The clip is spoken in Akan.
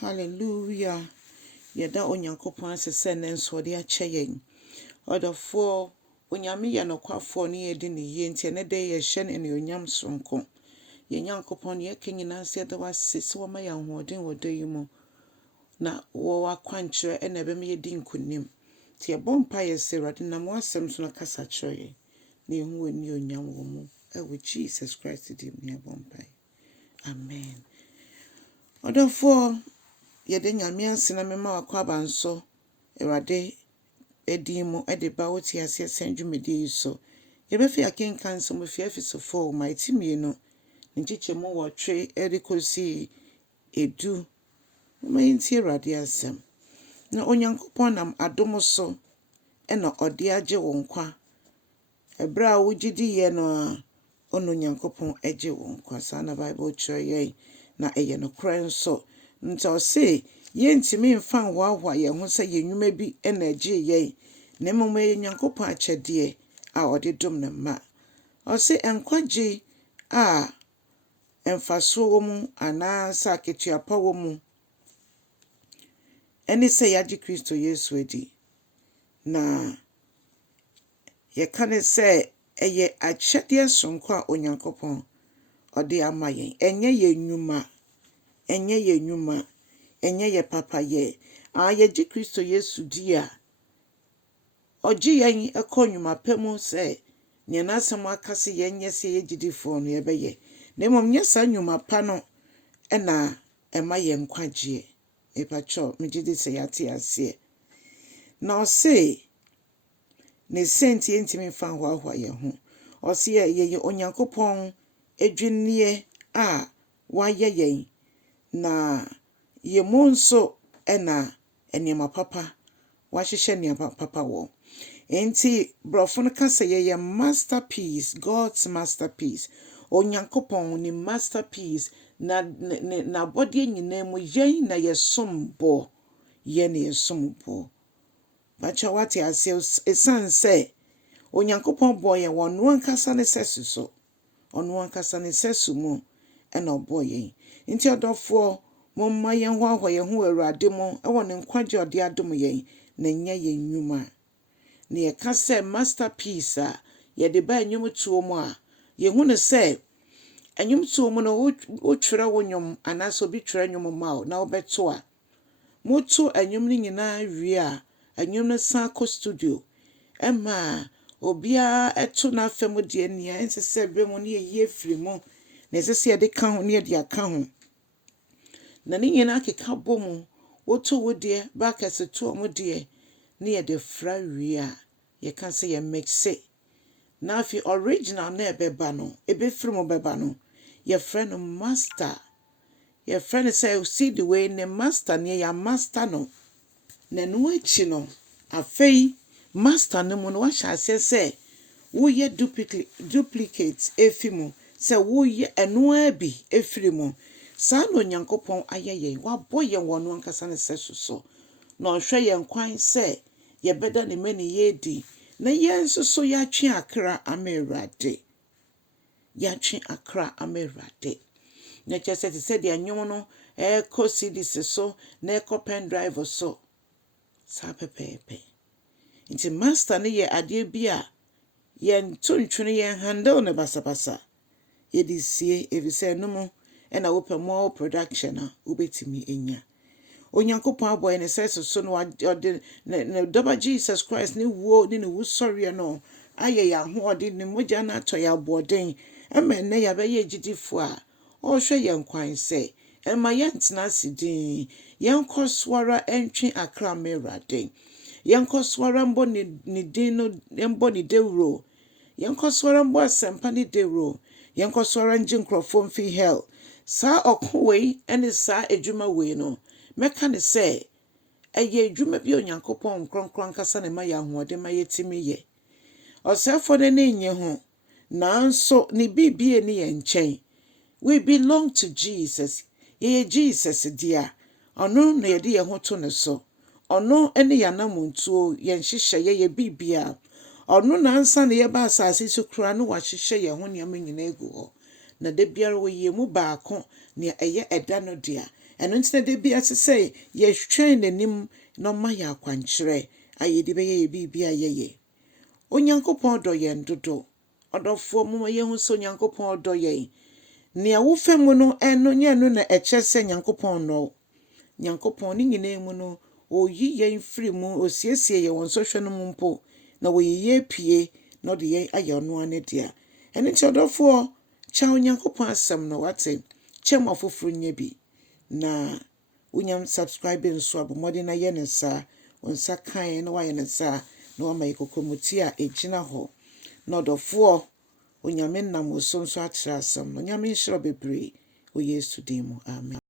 Hallelujah. Yɛda Onyankopɔn ase sɛ ne nso ɔde akyɛ yɛn. Ɔdɔfoɔ, Onyame yɛ nokwafoɔ ne yɛdi ne yie nti ɛnnɛ da yi yɛhyɛ no anuonyam sononko. Yɛn Nyankopɔn ne yɛka nyinaa sɛ yɛda wo ase sɛ woama yɛn ahoɔden wɔ da yi mu. Na wɔwɔ akwankyerɛ ɛna ɛbɛma yɛdi nkonim. Nti yɛbɔ mpaeɛ sɛ Awurade nam w'asɛm so na kasa kyerɛ yɛn. Na yɛhu w'anionyam wɔ mu. Ɛwɔ Jesus Christ din mu yɛbɔ mpaeɛ. Amen. Ɔdɔfoɔ, yɛde Nyame ase na mema wakɔ abansɔ Awurade edin mu de ba wo te ase sɛ dwumadi yi so. Yɛbɛfi akenkan nsɛm fi Efesofoɔ ma eti mmienu ne nkyekyɛmu 8 de kɔsi 10. Ma yɛntie Awurade asɛm. Na Onyankopɔn nam adom so ɛna ɔde agye wo nkwa. Ɛberɛ a wogye diiɛ no a ɔno Onyankopɔn agye wo nkwa. Saa na Bible kyerɛ yɛn na ɛyɛ nokorɛ nso. Nti ɔse yɛntimi mfa nhoahoa yɛn ho sɛ yɛn nnwuma bi na agye yɛn. Na mmom ɛyɛ Nyankopɔn akyɛdeɛ a ɔde dom ne mma. Ɔse nkwagye a mfasoɔ wɔ mu anaasɛ akatua pa wɔ mu ɛne sɛ yɛagye Kristo Yesu adi. Na yɛka ne sɛ ɛyɛ akyɛdeɛ sononko a Onyankopɔn ɔde ama yɛn. Ɛnyɛ yɛn nnwuma. Ɛnyɛ yɛn nnwuma. Ɛnyɛ yɛ papayɛ. Yɛgye Kristo Yesu di a ɔgye yɛn ɛkɔ nnwuma pa mu sɛ nea n'asɛm aka sɛ yɛnyɛ sɛ yɛgyidifoɔ no yɛbɛyɛ. Na mmom nyɛ saa nnwuma pa no ɛna ɛma yɛn nkwagyeɛ. Mepakyɛw megye di sɛ yɛate aseɛ. Na ɔse ne senti yɛntimi mfa nhoahoa yɛn ho. Ɔse yɛyɛ Onyankopɔn adwinneɛ a wayɛ yɛn. Na yɛmu nso ɛna nneɛma papa wahyehyɛ nneɛma papa wɔ. Enti borɔfo no ka sɛ yɛyɛ masterpiece, God's masterpiece. Onyankopɔn ne masterpiece na abɔdeɛ nyinaa mu yɛn na yɛsom bɔ. Yɛn na yɛsom bɔ. Bakyɛ wate aseɛ ɛsiane sɛ Onyankopɔn bɔ yɛn wɔ ɔno ankasa ne sɛso so. Ɔno ankasa ne sɛso mu ɛna ɔbɔ yɛn. Nti ɔdɔfoɔ, momma yɛn hoahoa yɛn ho wɔ Awurade mu ɛwɔ ne nkwagye ɔde adom yɛn na ɛnyɛ yɛn nnwuma. Na yɛka sɛ masterpiece a yɛde ba nnwomtoɔ mu a yɛhu no sɛ nnwomtoɔ mu no wotwerɛ wo nnwom anaasɛ obi twerɛ nnwom ma wo na wobɛto a moto nnwom no nyinaa wie a nnwom no san kɔ studio ɛma a obiara ɛto n'afa mu deɛ nea ɛnsɛ sɛ ɛbrɛ mu ne yɛyi afiri mu na ɛsɛ sɛ yɛde ka ho ne yɛde aka ho. Na ne nyinaa keka bɔ mu woto wo deɛ baakɛse to ɔmo deɛ ne yɛde fra wie a yɛka sɛ yɛ mixe. Na afei original na ɛbɛba no ɛbɛfiri mu bɛba no yɛfrɛ no master. Yɛfrɛ no sɛ CD wei ne master ne yɛ master no. Na ɛno akyi no afei master no mu no wahyɛ aseɛ sɛ woyɛ duplicate ɛfi mu sɛ woyɛ ɛnoa bi ɛfiri mu. Saa na Onyankopɔn ayɛ yɛn. Wabɔ yɛn wɔ ɔno ankasa ne sɛso so. Na ɔhwɛ yɛn kwan sɛ yɛbɛda ne mani yɛdi. Na yɛn nso so yɛatwe akra ama Awurade. Yɛatwe akra ama Awurade. Na kyerɛ sɛ te sɛ deɛ nnwom no ɛkɔ CDs so na ɛkɔ pen drive so. Saa pɛpɛɛpɛ. Nti master no yɛ adeɛ bi a yɛnto ntwene yɛn handle ne basabasa. Yɛde sie ɛfisɛ ɛno mu ɛna wopɛ more production a wobɛtumi anya. Onyankopɔn abɔ yɛn ne sɛ so no ɔde ne dɔba Jesus Christ ne wuo ne wusɔreɛ no ayɛ yɛn ahoɔden ne mogya no atɔ yɛn aboɔden ɛma ɛnnɛ yɛbɛyɛ agyidifoɔ a ɔrehwɛ yɛn kwan sɛ ɛma yɛntena ase din. Yɛnkɔ so ara ɛntwe akra ama Awurade. Yɛnkɔ so ara mbɔ ne din no mbɔ ne dawuro. Yɛnkɔ so ara mbɔ asɛmpa ne dawuro. Yɛnkɔ so ara ngye nkurɔfoɔ mfi hell. Saa ɔko wei ɛne saa adwuma wei no mɛka ne sɛ ɛyɛ adwuma bi Onyankopɔn nkronkron ankasa ne ma yɛ ahoɔden ma yɛtumi yɛ. Ɔsɛefoɔ no ne nyɛ ho nanso ne bibie ne yɛn nkyɛn. We belong to Jesus. Yɛyɛ Jesus dia. Ɔno na yɛde yɛn ho to ne so. Ɔno ne yɛn anamontuo, yɛn hyehyɛ yɛyɛ bibia. Ɔno na ansa na yɛba asase so kura no wahyehyɛ yɛn ho nneɛma nyinaa egu hɔ. Na da biara wɔyɛ mu baako nea ɛyɛ ɛda no dia. ɛno nti na de bi ase sɛ yɛhwɛn n'anim na ɔma yɛ akwankyerɛ a yɛde bɛyɛ yɛ biribi a yɛyɛ. Onyankopɔn dɔ yɛn dodo. Ɔdɔfoɔ moma yɛhu sɛ Onyankopɔn dɔ yɛn. Nea wofa mu no ɛno nyɛ no na ɛkyerɛ sɛ Nyankopɔn nɔ. Nyankopɔn ne nyinaa mu no, ɔyi yɛn firi mu, ɔsiesie yɛn wɔ nsɔhwɛ no mu mpo, na wɔyi yɛn pie na ɔde yɛn ayɛ ɔno ara ne dea. Ɛno nti ɔdɔfoɔ, kyɛ Onyankopɔn asɛm na wate, kyɛ ma foforɔ nyɛ bi. Na wonyam subscribe nso abɔ mmɔden na yɛ ne saa, wo nsa kan na wayɛ ne saa na wama yɛ kokomuti a ɛgyina hɔ. Na ɔdɔfoɔ, Onyame nam wo so nso akyerɛ asɛm no. Onyame nhyira wo bebree wɔ Yesu din mu. Amen.